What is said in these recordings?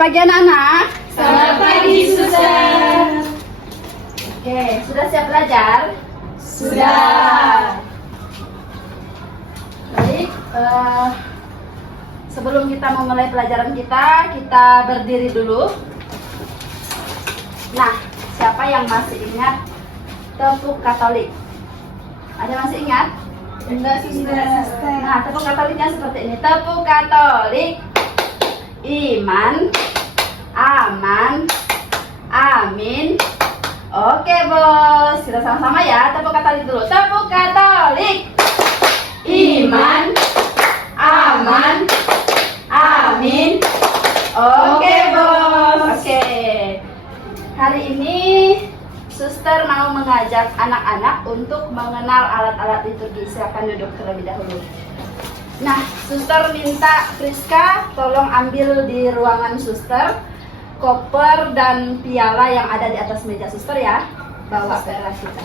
pagi anak-anak. Selamat pagi, Suster. Oke, sudah siap belajar? Sudah. Baik, sebelum kita memulai pelajaran kita berdiri dulu. Nah, siapa yang masih ingat tepuk Katolik? Ada masih ingat? Enggak, Suster. Nah, tepuk Katoliknya seperti ini. Tepuk Katolik. Iman, aman, amin. Oke bos, kita sama-sama ya. Tepuk Katolik dulu. Tepuk Katolik. Iman, aman, amin. Oke bos. Oke. Hari ini Suster mau mengajak anak-anak untuk mengenal alat-alat liturgi. Silakan duduk terlebih dahulu. Nah, Suster minta Friska tolong ambil di ruangan Suster koper dan piala yang ada di atas meja Suster ya. Bawa ke kelas kita.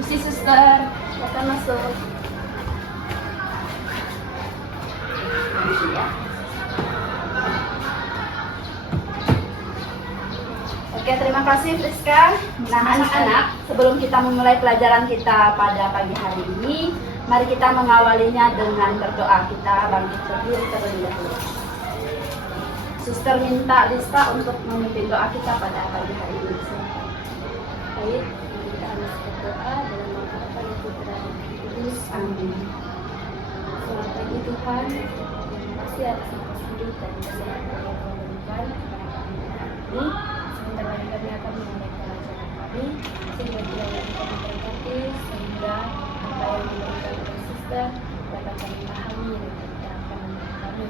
Misi Suster, silakan masuk. Ya. Oke, terima kasih Friska. Nah, anak-anak, sebelum kita memulai pelajaran kita pada pagi hari ini, mari kita mengawalinya dengan berdoa. Kita bangkit berdiri terlebih dahulu. Suster minta Lista untuk memimpin doa kita pada pagi hari ini. Baik, kita harus berdoa dalam nama Bapa dan Putra dan Roh Kudus. Amin. Selamat pagi Tuhan. Terima kasih atas nafas hidup dan kesehatan yang Kau berikan kepada kami hari ini. Sebentar lagi kami akan memulai pelajaran kami. Sehingga kiranya kami berkati sehingga apa yang diberikan oleh Suster dapat kami pahami dan diterapkan dalam kami.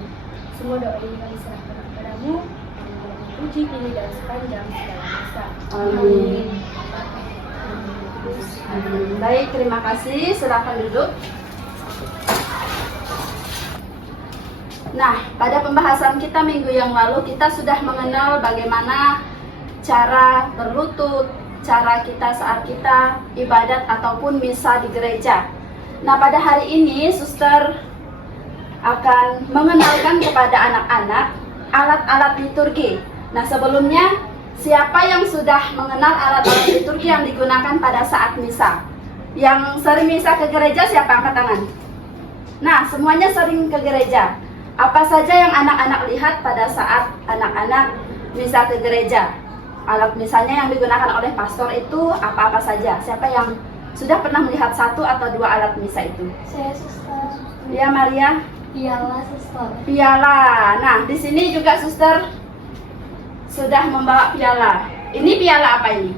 Semua doa ini kami serahkan kepadamu. Kami boleh puji kini dan sepanjang segala masa. Amin. Baik, terima kasih. Silakan duduk. Nah, pada pembahasan kita minggu yang lalu kita sudah mengenal bagaimana cara berlutut, cara kita saat kita ibadat ataupun misa di gereja. Nah, pada hari ini Suster akan mengenalkan kepada anak-anak alat-alat liturgi. Nah, sebelumnya siapa yang sudah mengenal alat-alat liturgi yang digunakan pada saat misa? Yang sering misa ke gereja siapa angkat tangan? Nah, semuanya sering ke gereja. Apa saja yang anak-anak lihat pada saat anak-anak misa ke gereja? Alat misanya yang digunakan oleh pastor itu apa-apa saja? Siapa yang sudah pernah melihat satu atau dua alat misa itu? Saya, Suster. Ya, Maria? Piala, Suster. Piala. Nah, di sini juga Suster sudah membawa piala. Ini piala apa ini?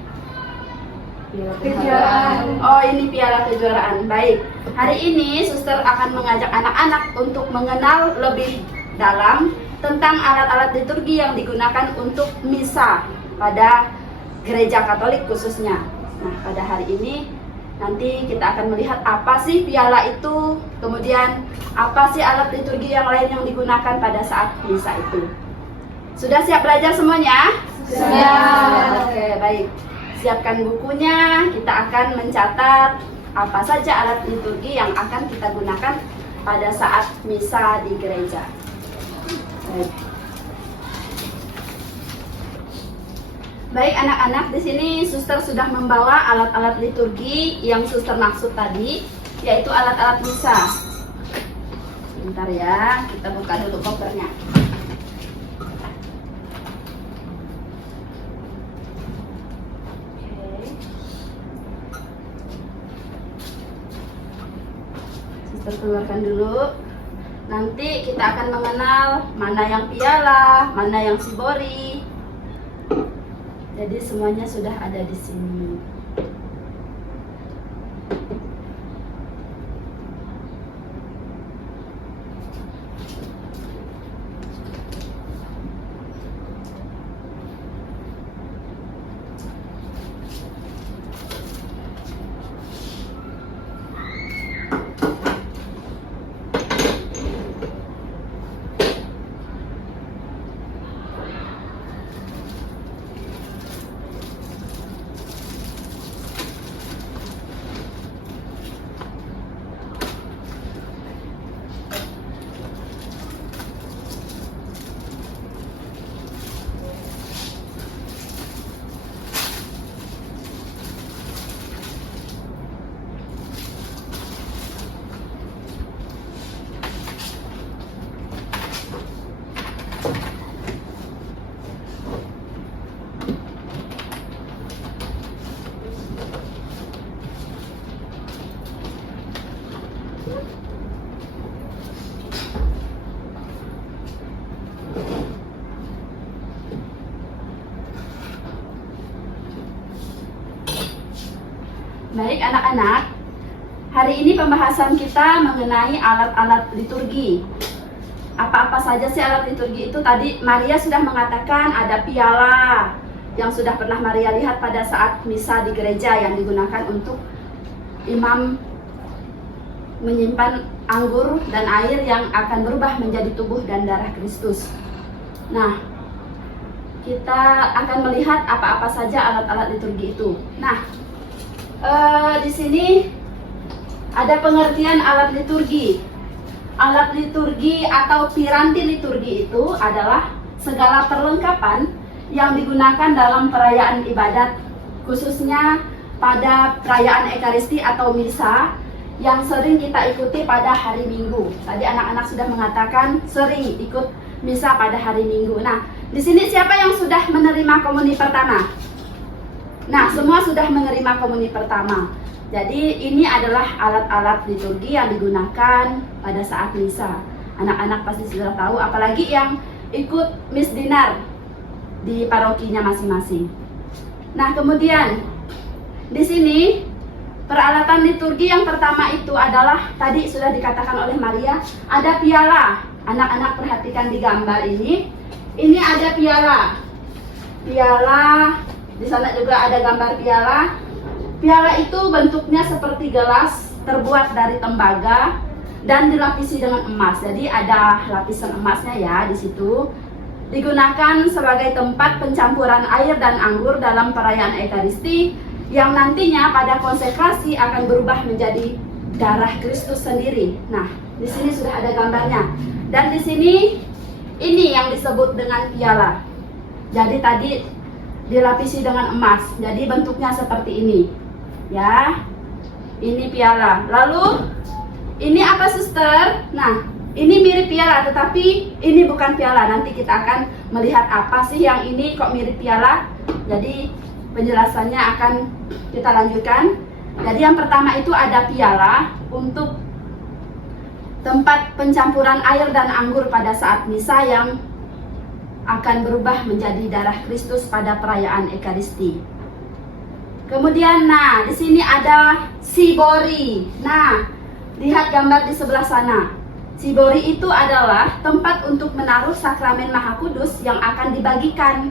Piala Kejuaraan. Oh, ini piala kejuaraan. Baik. Hari ini Suster akan mengajak anak-anak untuk mengenal lebih dalam tentang alat-alat liturgi yang digunakan untuk misa pada gereja Katolik khususnya. Nah, pada hari ini nanti kita akan melihat apa sih piala itu, kemudian apa sih alat liturgi yang lain yang digunakan pada saat misa itu. Sudah siap belajar semuanya? Sudah. Oke, baik. Siapkan bukunya, kita akan mencatat apa saja alat liturgi yang akan kita gunakan pada saat misa di gereja. Baik. Baik anak-anak, di sini Suster sudah membawa alat-alat liturgi yang Suster maksud tadi, yaitu alat-alat misa. Bentar ya, kita buka dulu kopernya. Suster keluarkan dulu. Nanti kita akan mengenal mana yang piala, mana yang sibori. Jadi semuanya sudah ada di sini. Baik anak-anak, hari ini pembahasan kita mengenai alat-alat liturgi. Apa-apa saja sih alat liturgi itu? Tadi Maria sudah mengatakan ada piala yang sudah pernah Maria lihat pada saat misa di gereja yang digunakan untuk imam menyimpan anggur dan air yang akan berubah menjadi tubuh dan darah Kristus. Nah, kita akan melihat apa-apa saja alat-alat liturgi itu. Nah, di sini ada pengertian alat liturgi. Alat liturgi atau piranti liturgi itu adalah segala perlengkapan yang digunakan dalam perayaan ibadat, khususnya pada perayaan Ekaristi atau misa yang sering kita ikuti pada hari Minggu. Tadi anak-anak sudah mengatakan sering ikut misa pada hari Minggu. Nah, di sini siapa yang sudah menerima komuni pertama? Nah, semua sudah menerima komuni pertama. Jadi ini adalah alat-alat liturgi yang digunakan pada saat misa. Anak-anak pasti sudah tahu, apalagi yang ikut misdinar di parokinya masing-masing. Nah, kemudian di sini peralatan liturgi yang pertama itu adalah tadi sudah dikatakan oleh Maria, ada piala. Anak-anak perhatikan di gambar ini. Ini ada piala. Piala, di sana juga ada gambar piala. Piala itu bentuknya seperti gelas terbuat dari tembaga dan dilapisi dengan emas. Jadi ada lapisan emasnya ya di situ. Digunakan sebagai tempat pencampuran air dan anggur dalam perayaan Ekaristi yang nantinya pada konsekrasi akan berubah menjadi darah Kristus sendiri. Nah, di sini sudah ada gambarnya. Dan di sini ini yang disebut dengan piala. Jadi tadi dilapisi dengan emas. Jadi bentuknya seperti ini. Ya, ini piala. Lalu ini apa, suster? Nah, ini mirip piala, tetapi ini bukan piala. Nanti kita akan melihat apa sih yang ini kok mirip piala. Jadi penjelasannya akan kita lanjutkan. Jadi yang pertama itu ada piala untuk tempat pencampuran air dan anggur pada saat misa yang akan berubah menjadi darah Kristus pada perayaan Ekaristi. Kemudian, nah, di sini ada sibori. Nah, lihat gambar di sebelah sana. Sibori itu adalah tempat untuk menaruh sakramen Maha Kudus yang akan dibagikan.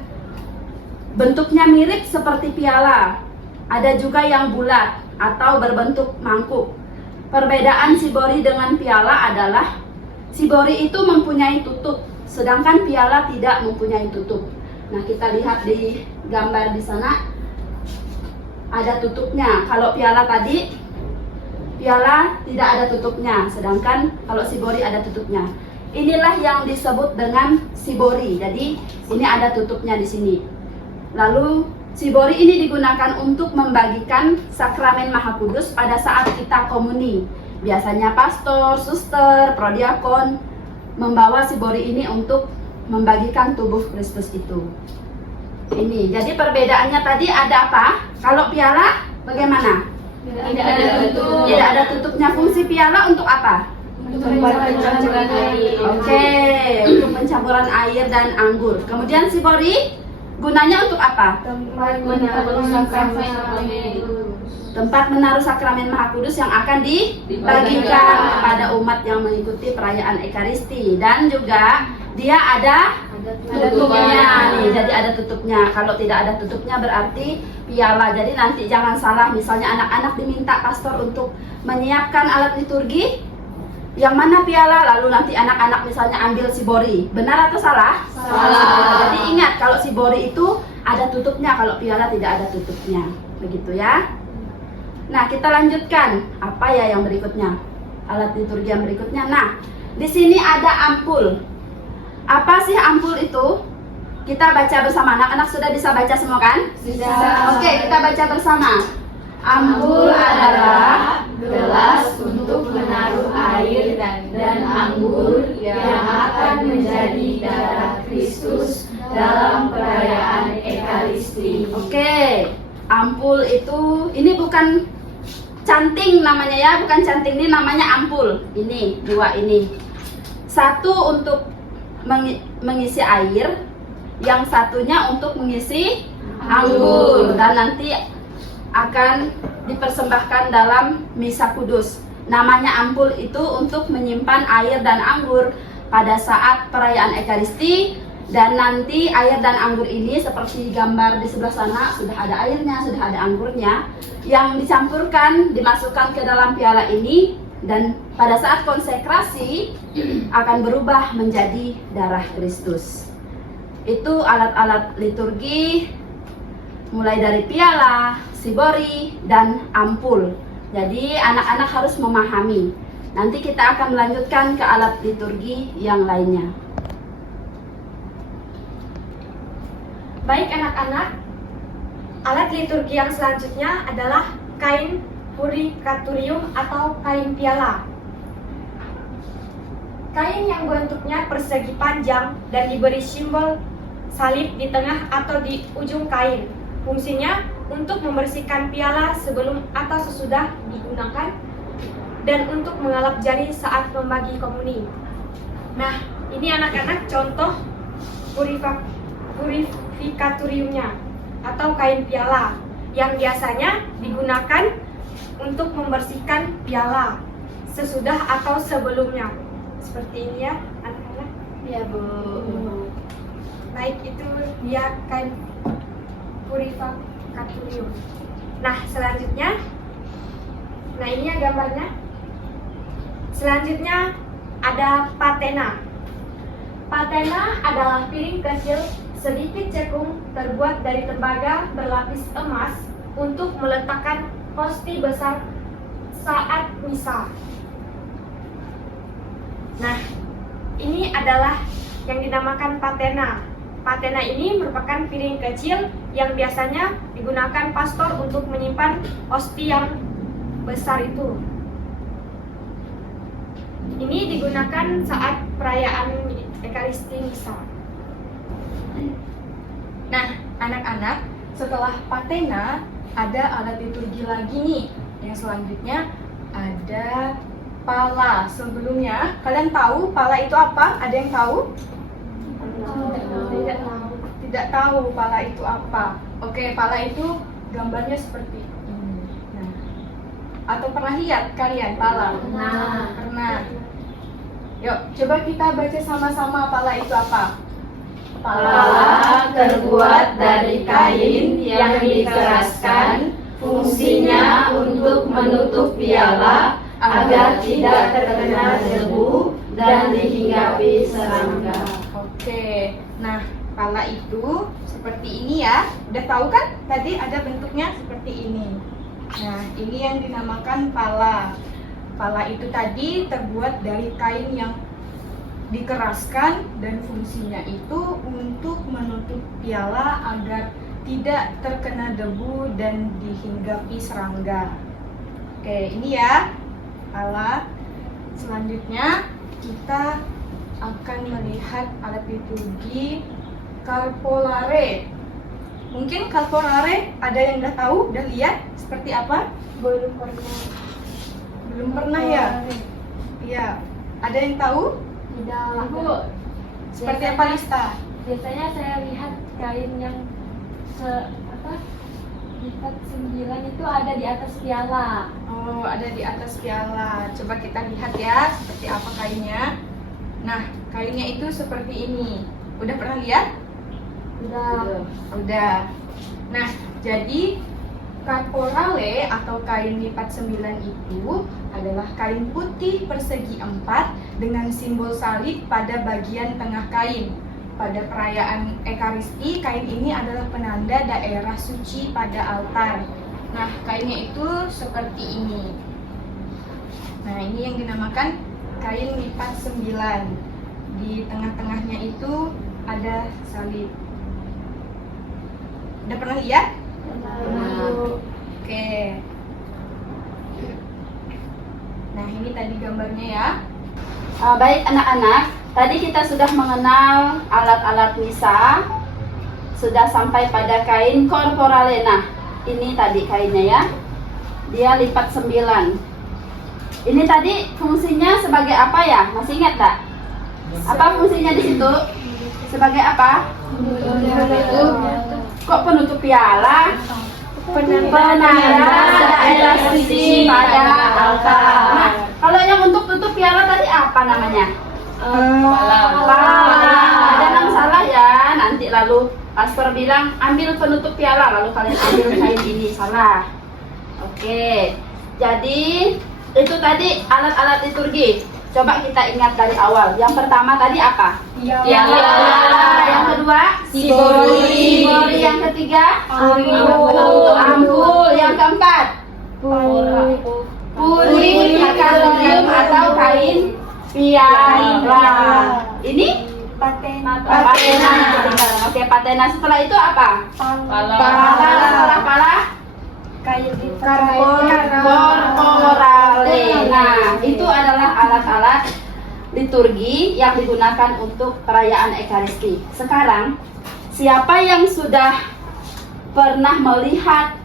Bentuknya mirip seperti piala. Ada juga yang bulat atau berbentuk mangkuk. Perbedaan sibori dengan piala adalah sibori itu mempunyai tutup, sedangkan piala tidak mempunyai tutup. Nah, kita lihat di gambar di sana. Ada tutupnya. Kalau piala tadi, piala tidak ada tutupnya, sedangkan kalau sibori ada tutupnya. Inilah yang disebut dengan sibori. Jadi ini ada tutupnya di sini. Lalu sibori ini digunakan untuk membagikan sakramen Maha Kudus pada saat kita komuni. Biasanya pastor, suster, prodiakon membawa sibori ini untuk membagikan tubuh Kristus itu. Ini, jadi perbedaannya tadi ada apa? Kalau piala bagaimana? Tidak ada tutup. Tidak ada tutupnya. Fungsi piala untuk apa? Tempat pencampuran air. Oke, untuk pencampuran air dan anggur. Kemudian sibori gunanya untuk apa? Tempat menaruh sakramen Tempat menaruh sakramen Maha Kudus yang akan dibagikan kepada umat yang mengikuti perayaan Ekaristi. Dan juga dia ada tutupnya nih, jadi ada tutupnya. Kalau tidak ada tutupnya berarti piala. Jadi nanti jangan salah, misalnya anak-anak diminta pastor untuk menyiapkan alat liturgi, yang mana piala, lalu nanti anak-anak misalnya ambil sibori. Benar atau salah? Salah. Jadi ingat, kalau sibori itu ada tutupnya, kalau piala tidak ada tutupnya. Begitu ya. Nah, kita lanjutkan. Apa ya yang berikutnya? Alat liturgi yang berikutnya. Nah, di sini ada ampul. Apa sih ampul itu? Kita baca bersama. Anak-anak sudah bisa baca semua kan? Sudah. Oke, kita baca bersama. Ampul adalah gelas untuk menaruh air dan anggur yang akan menjadi darah Kristus dalam perayaan Ekaristi. Oke, ampul itu, ini bukan canting namanya ya, bukan canting, ini namanya ampul. Ini, dua ini. Satu untuk mengisi air, yang satunya untuk mengisi anggur. Dan nanti akan dipersembahkan dalam misa kudus. Namanya ampul itu untuk menyimpan air dan anggur pada saat perayaan Ekaristi. Dan nanti air dan anggur ini seperti gambar di sebelah sana, sudah ada airnya, sudah ada anggurnya, yang dicampurkan, dimasukkan ke dalam piala ini, dan pada saat konsekrasi akan berubah menjadi darah Kristus. Itu alat-alat liturgi, mulai dari piala, sibori, dan ampul. Jadi anak-anak harus memahami. Nanti kita akan melanjutkan ke alat liturgi yang lainnya. Baik anak-anak, alat liturgi yang selanjutnya adalah kain puricaturium atau kain piala. Kain yang bentuknya persegi panjang dan diberi simbol salib di tengah atau di ujung kain. Fungsinya untuk membersihkan piala sebelum atau sesudah digunakan dan untuk mengalap jari saat membagi komuni. Nah, ini anak-anak contoh purificatoriumnya atau kain piala yang biasanya digunakan untuk membersihkan piala sesudah atau sebelumnya. Seperti ini ya, anak-anak. Ya, Bu. Baik, itu dia kain purificatorium. Nah, selanjutnya, nah ini ya gambarnya. Selanjutnya ada patena. Patena adalah piring kecil sedikit cekung terbuat dari tembaga berlapis emas untuk meletakkan hosti besar saat misa. Nah, ini adalah yang dinamakan patena. Patena ini merupakan piring kecil yang biasanya digunakan pastor untuk menyimpan hosti yang besar itu. Ini digunakan saat perayaan Ekaristi Misa. Nah, anak-anak, setelah patena ada alat liturgi lagi nih. Yang selanjutnya ada pala. Sebelumnya, kalian tahu pala itu apa? Ada yang tahu? Tidak tahu pala itu apa. Oke, pala itu gambarnya seperti ini. Nah, atau pernah lihat kalian pala? Pernah. Yuk, coba kita baca sama-sama pala itu apa. Pala terbuat dari kain yang dikeraskan, fungsinya untuk menutup piala agar tidak terkena debu dan dihinggapi serangga. Oke, nah pala itu seperti ini ya. Udah tahu kan? Tadi ada bentuknya seperti ini. Nah, ini yang dinamakan pala. Pala itu tadi terbuat dari kain yang dikeraskan dan fungsinya itu untuk menutup piala agar tidak terkena debu dan dihinggapi serangga. Oke, ini ya pala. Selanjutnya kita akan melihat alat liturgi carpolare. Mungkin carpolare ada yang udah tahu, udah lihat seperti apa? Belum pernah. Belum pernah ya? Iya. Ada yang tahu? Tidak. Bu, Seperti apa, Lista? biasanya saya lihat kain yang lipat 9 itu ada di atas piala. Oh, ada di atas piala. Coba kita lihat ya, seperti apa kainnya. Nah, kainnya itu seperti ini. Udah pernah lihat? Udah. Nah, jadi carpolare atau kain lipat 9 itu adalah kain putih persegi 4 dengan simbol salib pada bagian tengah kain. Pada perayaan Ekaristi, kain ini adalah penanda daerah suci pada altar. Nah, kainnya itu seperti ini. Nah, ini yang dinamakan kain lipat 9. Di tengah-tengahnya itu ada salib. Udah pernah lihat? Oke. Nah, ini tadi gambarnya ya. Baik anak-anak, tadi kita sudah mengenal alat-alat misa, sudah sampai pada kain corporale. Nah, ini tadi kainnya ya, dia lipat 9. Ini tadi fungsinya sebagai apa ya? Masih ingat tak? Apa fungsinya di situ? Sebagai apa? Kok penutup piala? penanda daerah suci pada altar. Nah, kalau yang untuk tutup piala tadi apa namanya? Pala. Jangan salah ya. Nanti lalu pastor bilang ambil penutup piala, lalu kalian ambil kain ini, salah. Oke. Jadi itu tadi alat-alat liturgi. Coba kita ingat dari awal. Yang pertama tadi apa? Piala. Yang kedua? Sibori. Yang ketiga? Ampul. Ampul. Yang keempat? Purifikarium atau kain piala. Ini? Patena. Oke, patena. Setelah itu apa? Pala. Setelah pala? Korporale. Nah, itu adalah alat-alat liturgi yang digunakan untuk perayaan Ekaristi. Sekarang, siapa yang sudah pernah melihat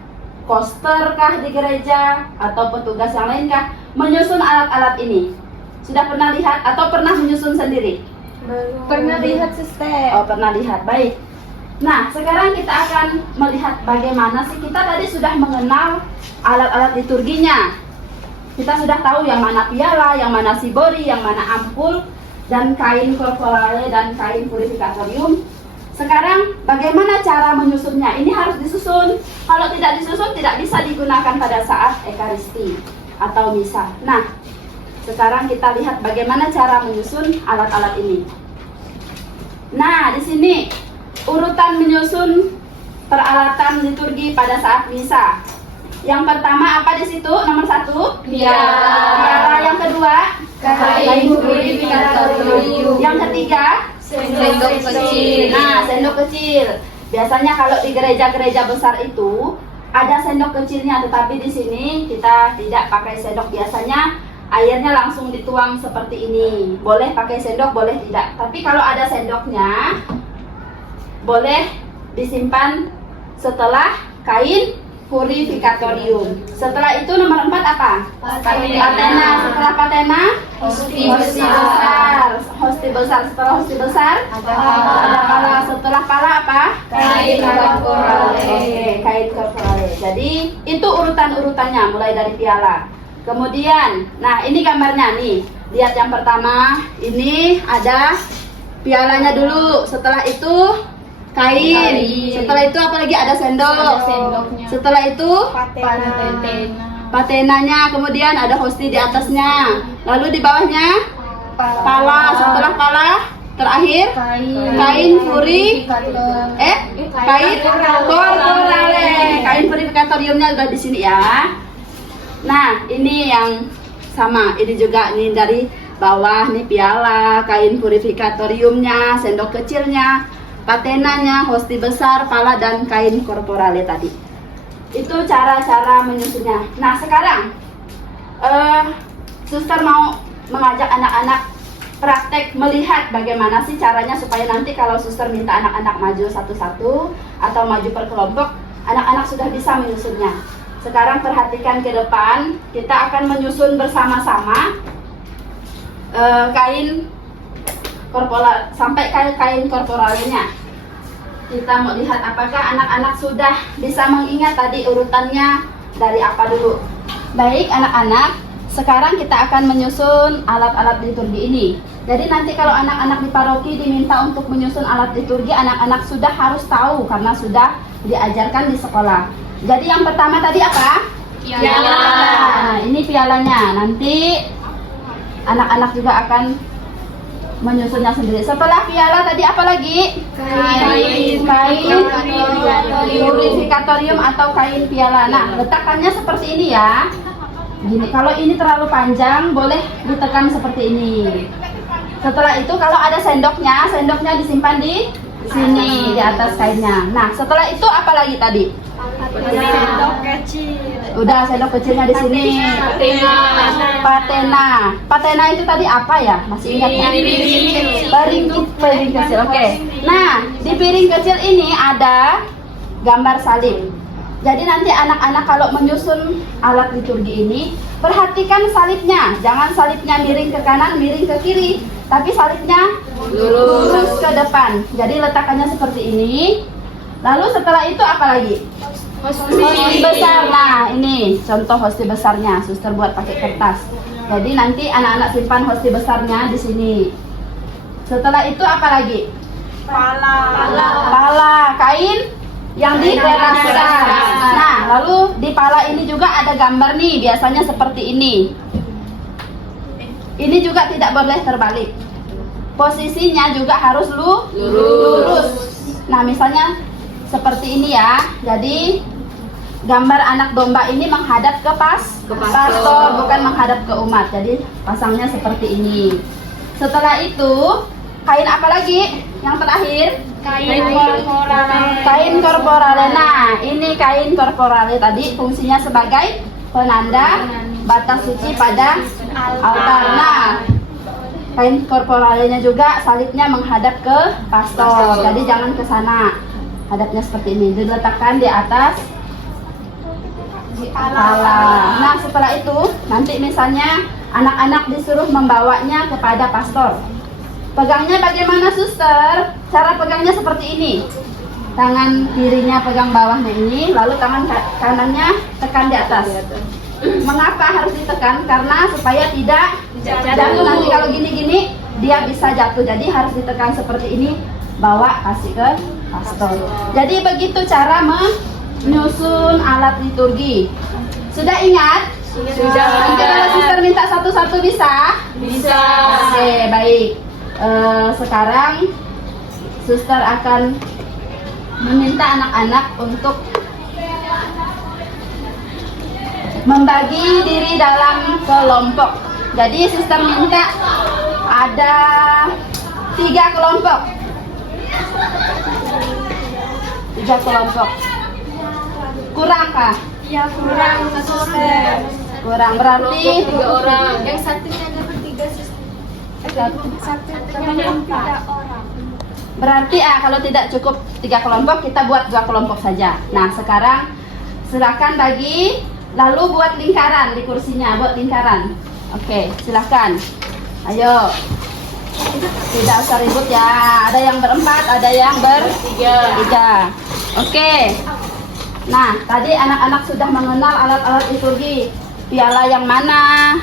koster kah di gereja atau petugas yang lain kah menyusun alat-alat ini? Sudah pernah lihat atau pernah menyusun sendiri? Pernah lihat suster. Oh, pernah lihat. Baik. Nah, sekarang kita akan melihat bagaimana sih kita tadi sudah mengenal alat-alat liturginya. Kita sudah tahu yang mana piala, yang mana sibori, yang mana ampul, dan kain corporale dan kain purificatorium. Sekarang bagaimana cara menyusunnya? Ini harus disusun. Kalau tidak disusun tidak bisa digunakan pada saat Ekaristi atau misa. Nah, sekarang kita lihat bagaimana cara menyusun alat-alat ini. Nah, di sini urutan menyusun peralatan liturgi pada saat misa. Yang pertama apa di situ? Nomor 1, piala. Yang kedua, kain purificatorium. Yang ketiga, Sendok kecil. Nah, sendok kecil. Biasanya kalau di gereja-gereja besar itu ada sendok kecilnya, tetapi di sini kita tidak pakai sendok. Biasanya airnya langsung dituang seperti ini. Boleh pakai sendok, boleh tidak. Tapi kalau ada sendoknya, boleh disimpan setelah kain purificatorium. Setelah itu nomor 4 apa? Patena. Setelah patena, hosti besar. Hosti besar. Setelah hosti besar, ada pala. Setelah pala apa? Kain corporale. Oke, kain corporale. Jadi itu urutan-urutannya mulai dari piala. Kemudian, nah ini gambarnya nih. Lihat yang pertama, ini ada pialanya dulu. Setelah itu kain. Setelah itu apa lagi? Ada sendok. Setelah itu patenanya. Kemudian ada hosti di atasnya. Lalu di bawahnya pala. Setelah pala terakhir kain kain corporale. Kain purificatoriumnya udah di sini ya. Nah, ini yang sama. Ini juga nih dari bawah nih piala, kain purificatoriumnya, sendok kecilnya, patenanya, hosti besar, pala, dan kain corporale tadi. Itu cara-cara menyusunnya. Nah, sekarang suster mau mengajak anak-anak praktek melihat bagaimana sih caranya supaya nanti kalau suster minta anak-anak maju satu-satu atau maju per kelompok, anak-anak sudah bisa menyusunnya. Sekarang perhatikan ke depan, kita akan menyusun bersama-sama kain corporale sampai kain corporalenya. Kita mau lihat apakah anak-anak sudah bisa mengingat tadi urutannya dari apa dulu. Baik anak-anak, sekarang kita akan menyusun alat-alat liturgi ini. Jadi nanti kalau anak-anak di paroki diminta untuk menyusun alat liturgi, anak-anak sudah harus tahu karena sudah diajarkan di sekolah. Jadi yang pertama tadi apa? Piala. Nah, ini pialanya. Nanti anak-anak juga akan menyusunnya sendiri. Setelah piala tadi apa lagi? Kain purificatorium atau kain piala. Nah, letakkannya seperti ini ya. Gini, kalau ini terlalu panjang boleh ditekan seperti ini. Setelah itu kalau ada sendoknya, sendoknya disimpan di sini di atas kainnya. Nah, setelah itu apa lagi tadi? Sendok kecil. Udah, sendok kecilnya di sini. Patena itu tadi apa ya? Masih ingat ya? Piring kecil. Oke. Nah, di piring kecil ini ada gambar salib. Jadi nanti anak-anak kalau menyusun alat liturgi ini, perhatikan salibnya. Jangan salibnya miring ke kanan, miring ke kiri, tapi salibnya lurus ke depan. Jadi letakkannya seperti ini. Lalu setelah itu apa lagi? Hosti besar. Nah, ini contoh hosti besarnya. Suster buat pakai kertas. Jadi nanti anak-anak simpan hosti besarnya di sini. Setelah itu apa lagi? Pala, kain yang diperaskan. Nah, lalu di pala ini juga ada gambar nih, biasanya seperti ini. Ini juga tidak boleh terbalik. Posisinya juga harus lurus. Nah, misalnya seperti ini ya. Jadi gambar anak domba ini menghadap ke pastor, bukan menghadap ke umat. Jadi pasangnya seperti ini. Setelah itu kain apa lagi? Yang terakhir kain korporale. Nah, ini kain korporale tadi fungsinya sebagai penanda batas suci pada altar. Nah, kain korporalenya juga salibnya menghadap ke pastor. Jadi jangan ke sana. Hadapnya seperti ini. Diletakkan di atas kepala. Nah, setelah itu nanti misalnya anak-anak disuruh membawanya kepada pastor. Pegangnya bagaimana, suster? Cara pegangnya seperti ini. Tangan kirinya pegang bawahnya ini, lalu tangan kanannya tekan di atas. Mengapa harus ditekan? Karena supaya tidak jatuh. Nanti kalau gini-gini dia bisa jatuh. Jadi harus ditekan seperti ini, bawa kasih ke pastor. Jadi begitu cara menyusun alat liturgi. Sudah ingat? Sudah. Nanti kalau suster minta satu-satu bisa? Bisa. Oke, baik. Sekarang suster akan meminta anak-anak untuk membagi diri dalam kelompok. Jadi suster minta ada 3 kelompok. 3 kelompok. Kurang kah? Ya kurang, suster. Kurang berarti 3 orang. Yang satunya ada bertiga, suster. Satunya 3 orang. Berarti kalau tidak cukup 3 kelompok, kita buat 2 kelompok saja. Nah, sekarang silakan bagi, lalu buat lingkaran di kursinya, buat lingkaran. Oke, silakan. Ayo. Tidak usah ribut ya. Ada yang berempat, ada yang bertiga. Oke. Nah, tadi anak-anak sudah mengenal alat-alat liturgi. Piala yang mana?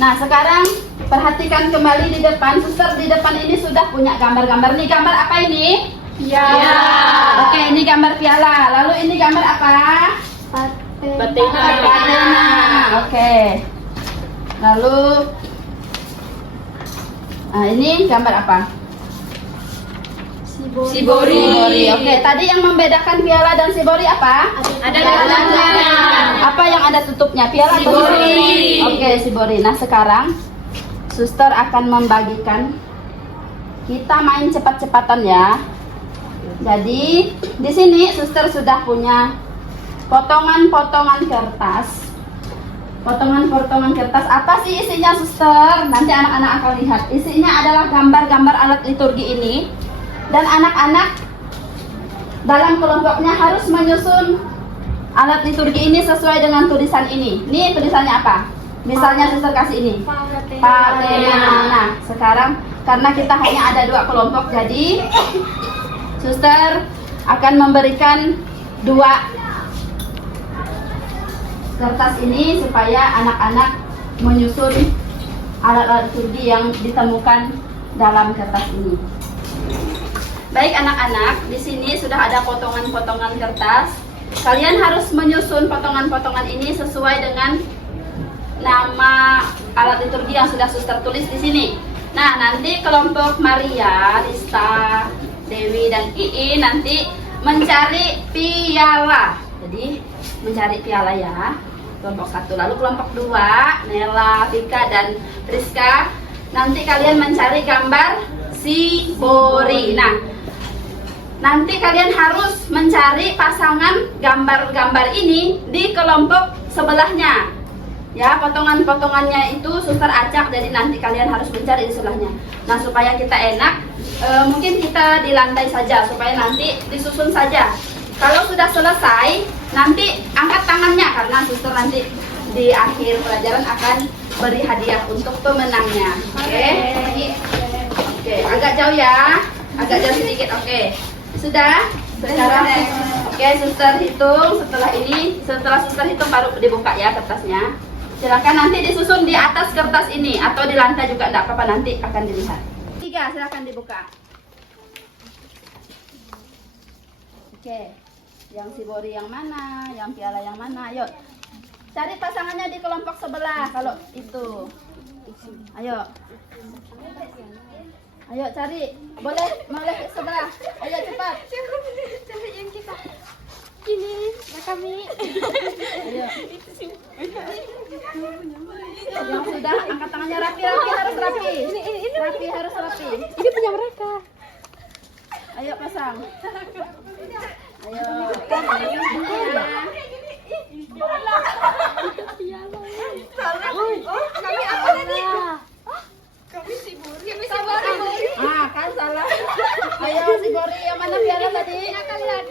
Nah, sekarang perhatikan kembali di depan. Suster di depan ini sudah punya gambar-gambar. Nih, gambar apa ini? Piala. Oke, ini gambar piala. Lalu ini gambar apa? Patena. Oke. Lalu ini gambar apa? Sibori. Oke, tadi yang membedakan piala dan sibori apa? Ada tutupnya. Apa yang ada tutupnya? Piala atau Sibori. Oke, sibori. Nah, sekarang suster akan membagikan. Kita main cepat-cepatan ya. Jadi, di sini suster sudah punya potongan-potongan kertas. Potongan-potongan kertas. Apa sih isinya, suster? Nanti anak-anak akan lihat. Isinya adalah gambar-gambar alat liturgi ini. Dan anak-anak dalam kelompoknya harus menyusun alat liturgi ini sesuai dengan tulisan ini. Ini tulisannya apa? Misalnya suster kasih ini. Patena. Nah, sekarang karena kita hanya ada 2 kelompok, jadi suster akan memberikan 2 kertas ini supaya anak-anak menyusun alat-alat liturgi yang ditemukan dalam kertas ini. Baik anak-anak, di sini sudah ada potongan-potongan kertas. Kalian harus menyusun potongan-potongan ini sesuai dengan nama alat liturgi yang sudah suster tulis di sini. Nah, nanti kelompok Maria, Rista, Dewi, dan Ii nanti mencari piala. Jadi mencari piala ya, kelompok 1. Lalu kelompok 2, Nela, Vika, dan Rizka, nanti kalian mencari gambar sibori. Nah, nanti kalian harus mencari pasangan gambar-gambar ini di kelompok sebelahnya. Ya, potongan-potongannya itu suster acak, jadi nanti kalian harus mencari di sebelahnya. Nah, supaya kita enak, mungkin kita di lantai saja, supaya nanti disusun saja. Kalau sudah selesai, nanti angkat tangannya, karena suster nanti di akhir pelajaran akan beri hadiah untuk pemenangnya. Oke? Oke, agak jauh ya, agak jauh sedikit. Oke. Sudah? Sekarang, oke, suster hitung. Setelah suster hitung baru dibuka ya kertasnya. Silakan nanti disusun di atas kertas ini atau di lantai juga tidak apa-apa, nanti akan dilihat. 3, silakan dibuka. Oke, yang Shibori yang mana, yang piala yang mana, ayo. Cari pasangannya di kelompok sebelah kalau itu. Ayo. Ayo cari. Boleh ke sebelah. Ayo cepat. Cari yang kita. Ini, nah kami. Ayo. Yang sudah angkat tangannya rapi harus rapi. Rapi harus rapi. Ini punya mereka. Ayo pasang. Ayo. Kami apa tadi? Kami Shibori. Ah, kan salah. Ayo Shibori, yang mana piala tadi?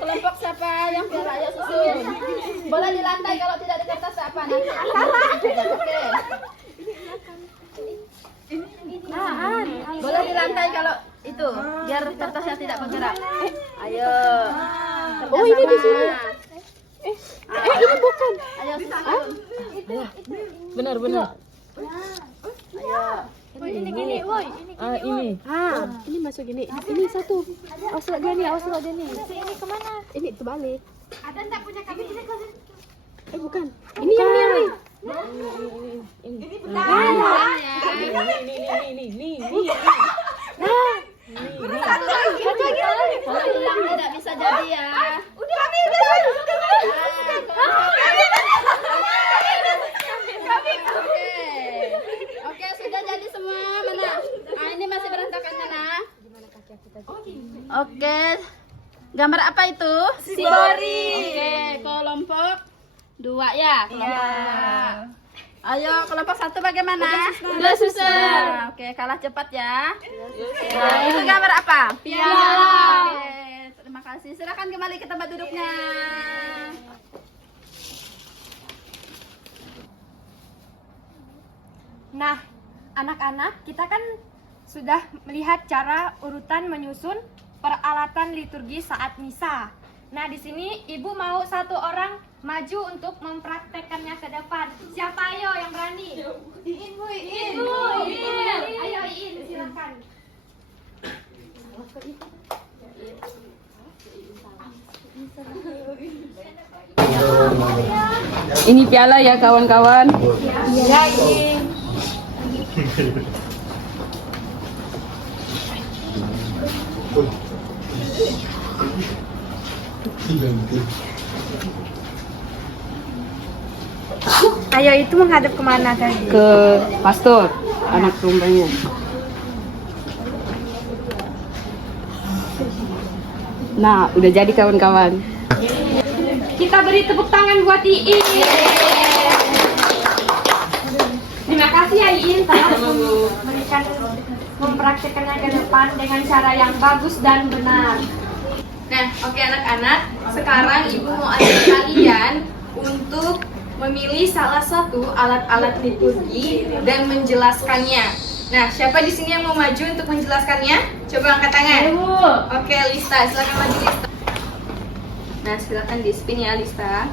Kelompok siapa yang piala? Ayo susun. Boleh di lantai, kalau tidak di kertas apa nanti? Oke. Boleh di lantai kalau itu, biar kertasnya tidak bergerak. Ayo. Oh, ini di sini. Ini bukan. Ayo susun. Benar. Ayo. Ini, woi. Ini. Ini masuk gini. Ini satu. Awas gini. Ini kemana? Ini terbalik. Ada enggak punya kami? Bukan. Ini yang ini. Ini benar. Ini. Kalau hilang tidak bisa jadi ya. Udah kami. Oke, sudah jadi semua. Mana? Ah, ini masih berantakan mana? Oke. Gambar apa itu? Shibori. Oke, kelompok 2 ya. Kelompok 2. Ayo, kelompok 1 bagaimana? Udah, suster. Oke, kalah cepat ya. Nah, itu gambar apa? Piala. Oke, terima kasih. Silakan kembali ke tempat duduknya. Nah, anak-anak, kita kan sudah melihat cara urutan menyusun peralatan liturgi saat misa. Nah, di sini Ibu mau satu orang maju untuk mempraktekkannya ke depan. Siapa ayo yang berani? Iin, Bu, Iin. Ayo Iin, silakan. Ini piala ya kawan-kawan. Ya, Iin. Ayo, itu menghadap kemana tadi? Ke pastor, anak dombanya. Nah, udah jadi kawan-kawan. Kita beri tepuk tangan buat Iin. Terima kasih ya Iin telah mempraktikkannya ke depan dengan cara yang bagus dan benar. Nah, oke anak-anak, sekarang Ibu mau ajak kalian untuk memilih salah satu alat-alat liturgi dan menjelaskannya. Nah, siapa di sini yang mau maju untuk menjelaskannya? Coba angkat tangan. Oke, Lista, silakan maju Lista. Nah, silakan di spin ya Lista.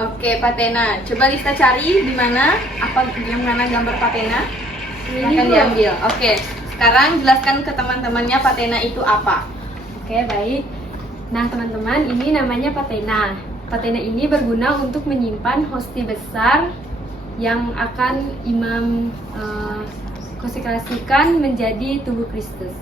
Oke, patena. Coba Lista cari di mana yang mana gambar patena yang akan diambil. Oke, sekarang jelaskan ke teman-temannya patena itu apa. Oke, baik. Nah, teman-teman, ini namanya patena. Patena ini berguna untuk menyimpan hosti besar yang akan imam konsekrasikan menjadi tubuh Kristus.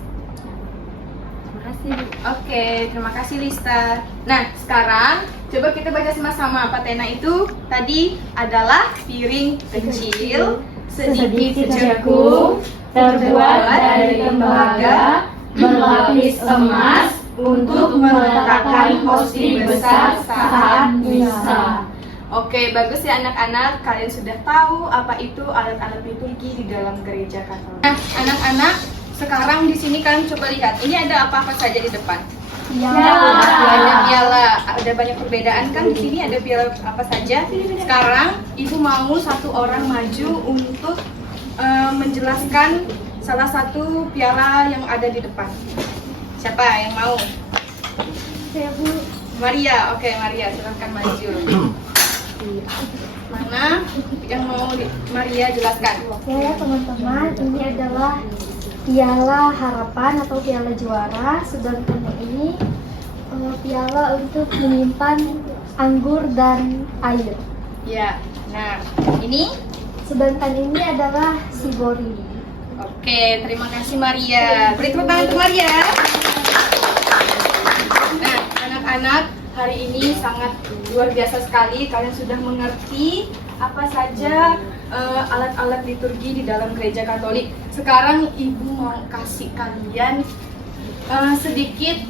Terima kasih. Oke, terima kasih Lista. Nah, sekarang coba kita baca sama-sama. Patena itu tadi adalah piring kecil sedikit jagung terbuat dari tembaga berlapis emas untuk meletakkan hosti besar saat misa. Oke, bagus ya anak-anak. Kalian sudah tahu apa itu alat-alat liturgi di dalam gereja Katolik. Nah, anak-anak, sekarang di sini kalian coba lihat. Ini ada apa-apa saja di depan. Ada piala, ada banyak perbedaan kan di sini ada piala apa saja. Sekarang ibu mau satu orang maju untuk menjelaskan salah satu piala yang ada di depan. Siapa yang mau? Saya Bu. Maria, oke Maria silahkan maju. Mana yang mau Maria jelaskan? Ya teman-teman, ini adalah piala harapan atau piala juara, sedangkan yang ini piala untuk menyimpan anggur dan air. Ya, nah ini. Sedangkan ini adalah Shibori. Oke, terima kasih Maria. Beri tepuk tangan untuk Maria. Nah, anak-anak, hari ini sangat luar biasa sekali. Kalian sudah mengerti apa saja alat-alat liturgi di dalam gereja Katolik. Sekarang Ibu mau kasih kalian sedikit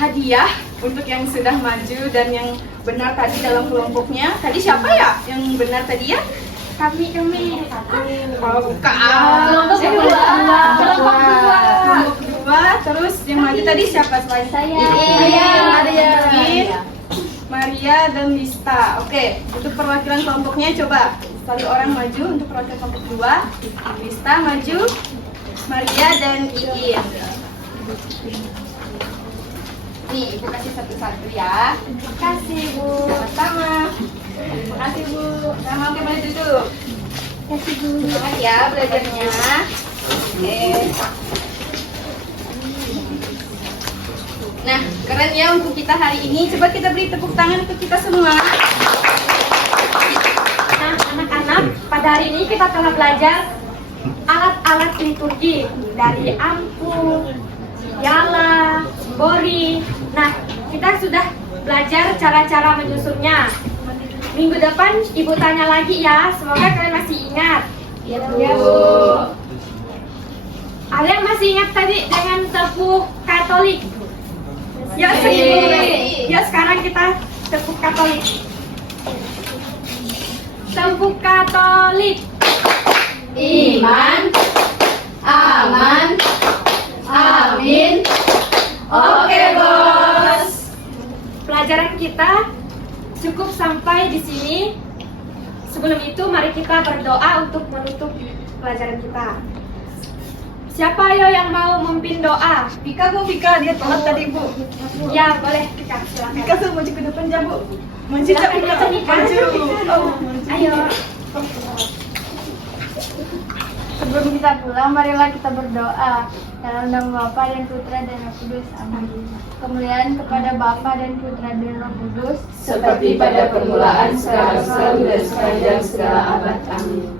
hadiah untuk yang sudah maju dan yang benar tadi dalam kelompoknya. Tadi siapa ya yang benar tadi ya? Kami. Oh, bukan. Kelompok kedua. Terus yang maju tadi siapa selain saya? Maria dan Lista. Oke, untuk perwakilan kelompoknya coba satu orang maju untuk perwakilan kelompok kedua. Lista maju, Maria dan Iin. Nih, Ibu kasih satu-satu ya. Terima kasih Bu. Sama-sama. Terima kasih Bu. Sama oke maju duduk. Terima kasih Bu. Semangat ya belajarnya. Oke. Nah, keren ya untuk kita hari ini. Coba kita beri tepuk tangan untuk kita semua. Nah, anak-anak, pada hari ini kita telah belajar alat-alat liturgi dari ampul, piala, bori. Nah, kita sudah belajar cara-cara menyusunnya. Minggu depan Ibu tanya lagi ya, semoga kalian masih ingat. Ya, Bu. Ada yang masih ingat tadi dengan tepuk Katolik? Ya, ya sekarang kita tepuk Katolik. Tepuk Katolik. Iman, aman, amin. Oke, Bos. Pelajaran kita cukup sampai di sini. Sebelum itu mari kita berdoa untuk menutup pelajaran kita. Siapa yo yang mau memimpin doa? Vika, Bu, Vika, dia telat tadi, Bu. Ya, boleh Vika, silakan. Vika suruh maju ke depan ya, Bu. Maju, Silakan, Vika. Vika. Maju. Oh, Ayo. Sebelum kita pulang, marilah kita berdoa dalam nama Bapa dan Putra dan Roh Kudus. Amin. Kemuliaan kepada Bapa dan Putra dan Roh Kudus, Seperti pada permulaan, sekarang, selalu, dan sepanjang segala abad. Amin.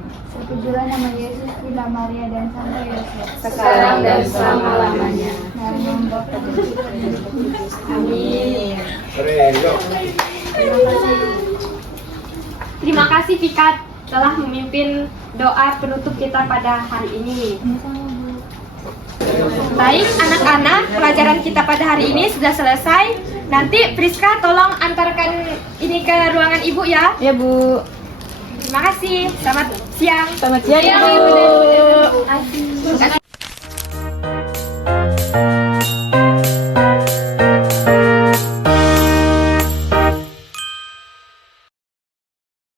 terpujilah nama Yesus, Bunda Maria dan Santo Yosef. Sekarang dan selama-lamanya. Dalam nama Bapa dan Putra dan Roh Kudus. Amin. Terima kasih Vika telah memimpin doa penutup kita pada hari ini. Baik anak-anak, pelajaran kita pada hari ini sudah selesai. Nanti Priska tolong antarkan ini ke ruangan Ibu ya. Ya Bu. Terima kasih. Selamat siang. Selamat siang Ibu. Terima kasih.